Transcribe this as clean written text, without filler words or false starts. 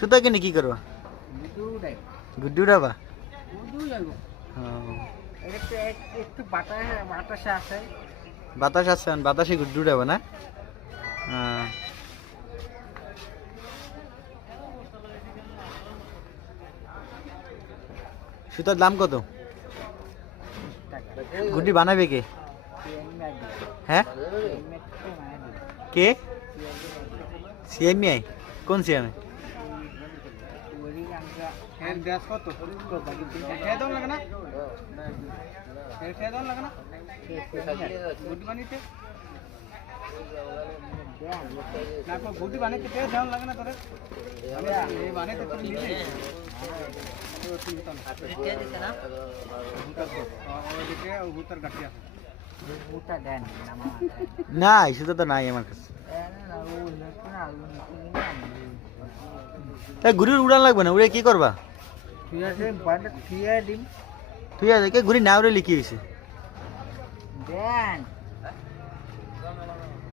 সুতা কিনে কি করবা? গুড্ডু উড়াবা? একটু বাতাসে আছে। বাতাস আছে, বাতাসে গুড্ডু উড়াবা না? সুতার দাম কত? গুড্ডি বানাবে কে? হ্যাঁ, কে? সিএমআই? কোন সিএমআই? গুটি বানাইতে দেওয়া লাগে না তোরে? বানাইতে তোর নিজে নাই, সুতা তো নাই আমার কাছে। ঘুড়ির উড়ান লাগবে না, উড়ে কি করবা? তুই আছে ঘুড়ি না উড়ে লিখি হয়েছে।